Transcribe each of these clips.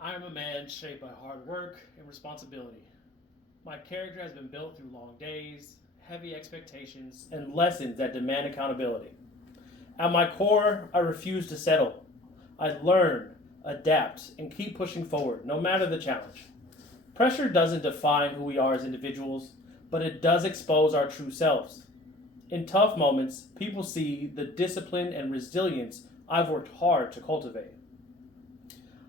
I am a man shaped by hard work and responsibility. My character has been built through long days, heavy expectations, and lessons that demand accountability. At my core, I refuse to settle. I learn, adapt, and keep pushing forward, no matter the challenge. Pressure doesn't define who we are as individuals, but it does expose our true selves. In tough moments, people see the discipline and resilience I've worked hard to cultivate.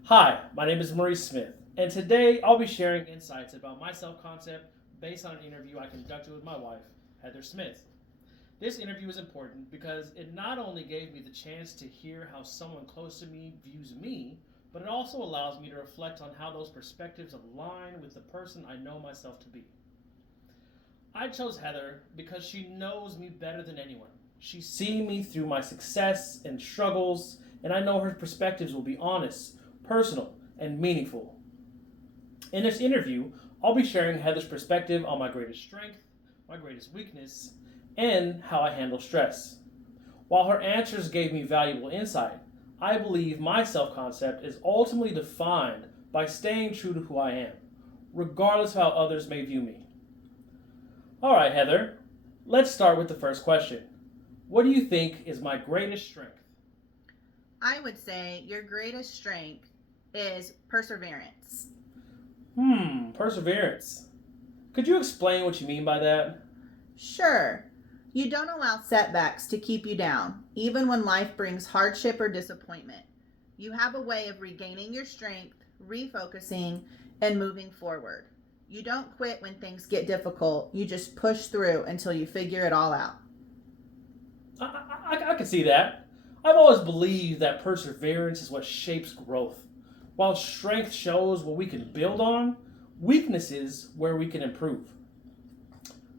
Hi, my name is Maurice Smith, and today I'll be sharing insights about my self concept based on an interview I conducted with my wife, Heather Smith. This interview is important because it not only gave me the chance to hear how someone close to me views me, but it also allows me to reflect on how those perspectives align with the person I know myself to be. I chose Heather because she knows me better than anyone. She's seen me through my success and struggles, and I know her perspectives will be honest, personal, and meaningful. In this interview, I'll be sharing Heather's perspective on my greatest strength, my greatest weakness, and how I handle stress. While her answers gave me valuable insight, I believe my self concept is ultimately defined by staying true to who I am, regardless of how others may view me. Alright, Heather, let's start with the first question. What do you think is my greatest strength? I would say your greatest strength is perseverance. Perseverance. Could you explain what you mean by that? Sure, you don't allow setbacks to keep you down, even when life brings hardship or disappointment. You have a way of regaining your strength, refocusing, and moving forward. You don't quit when things get difficult, you just push through until you figure it all out. I can see that. I've always believed that perseverance is what shapes growth. While strength shows what we can build on, weakness is where we can improve.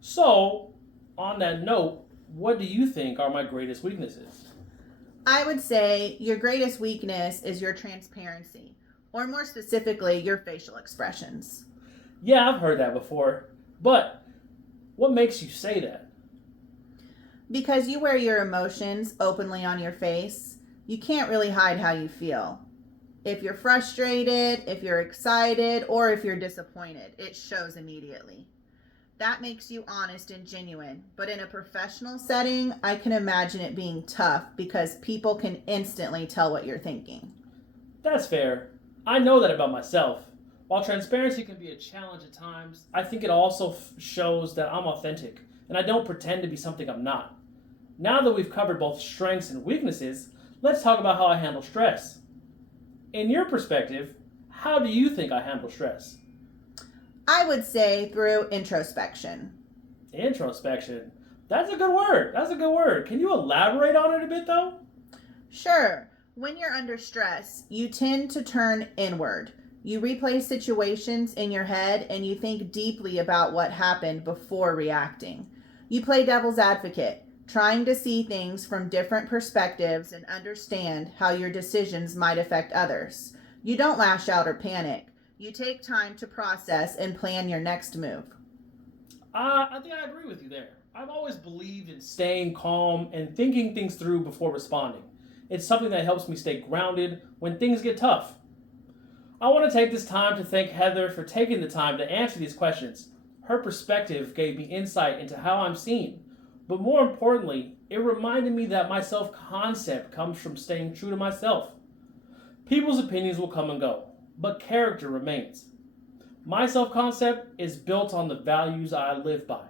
So, on that note, what do you think are my greatest weaknesses? I would say your greatest weakness is your transparency, or more specifically, your facial expressions. Yeah, I've heard that before. But what makes you say that? Because you wear your emotions openly on your face, you can't really hide how you feel. If you're frustrated, if you're excited, or if you're disappointed, it shows immediately. That makes you honest and genuine. But in a professional setting, I can imagine it being tough because people can instantly tell what you're thinking. That's fair. I know that about myself. While transparency can be a challenge at times, I think it also shows that I'm authentic and I don't pretend to be something I'm not. Now that we've covered both strengths and weaknesses, let's talk about how I handle stress. In your perspective, how do you think I handle stress? I would say through introspection. Introspection. That's a good word. That's a good word. Can you elaborate on it a bit though? Sure, when you're under stress, you tend to turn inward. You replay situations in your head and you think deeply about what happened before reacting. You play devil's advocate, trying to see things from different perspectives and understand how your decisions might affect others. You don't lash out or panic. You take time to process and plan your next move. I think I agree with you there. I've always believed in staying calm and thinking things through before responding. It's something that helps me stay grounded when things get tough. I want to take this time to thank Heather for taking the time to answer these questions. Her perspective gave me insight into how I'm seen. But more importantly, it reminded me that my self concept comes from staying true to myself. People's opinions will come and go, but character remains. My self concept is built on the values I live by,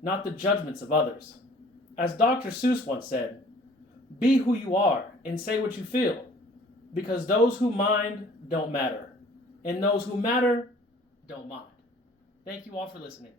not the judgments of others. As Dr. Seuss once said, be who you are and say what you feel, because those who mind don't matter, and those who matter don't mind. Thank you all for listening.